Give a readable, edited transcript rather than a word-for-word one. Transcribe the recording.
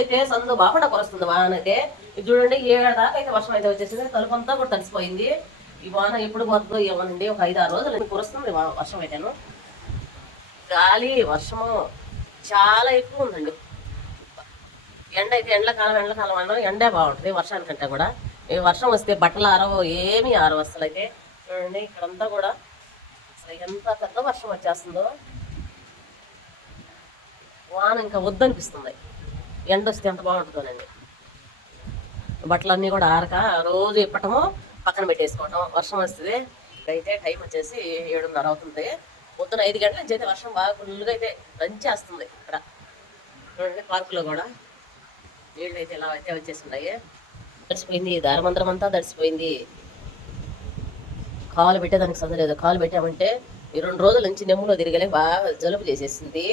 అయితే సందు బాకుండా కురుస్తుంది వాన అయితే. ఇది చూడండి 7 దాకా అయితే వర్షం అయితే వచ్చేసింది. తలుపంతా కూడా తడిసిపోయింది. ఈ వాన ఎప్పుడు పోతుందో ఏమోనండి. ఒక 5-6 రోజులు కురుస్తుంది వర్షం అయితేను. గాలి వర్షము చాలా ఎక్కువ ఉందండి. ఎండ అయితే ఎండాకాలం అన్నా ఎండే బాగుంటుంది వర్షానికంటే కూడా. ఈ వర్షం వస్తే బట్టలు ఆరవు, ఏమీ ఆరవు అసలు. అయితే చూడండి ఇక్కడంతా కూడా అసలు ఎంత పెద్ద వర్షం వచ్చేస్తుందో. వాన ఇంకా వద్దనిపిస్తుంది. ఎండ వస్తే ఎంత బాగుంటుందోనండి. బట్టలన్నీ కూడా ఆరక రోజు ఇప్పటము పక్కన పెట్టేసుకోవటం. వర్షం వస్తుంది. అయితే టైం వచ్చేసి 7:30 అవుతుంది. పొద్దున 5 గంటల నుంచి అయితే వర్షం బాగా ఫుల్గా అయితే దంచేస్తుంది. ఇక్కడ చూడండి పార్కులో కూడా నీళ్ళు అయితే ఇలా అయితే వచ్చేస్తున్నాయి. తడిసిపోయింది, దారమందరం అంతా తడిసిపోయింది. కాలు పెట్టేదానికి సందు లేదు. కాలు పెట్టామంటే ఈ 2 రోజుల నుంచి నెమ్ములో తిరిగలే బాగా జలుబు చేసేసింది.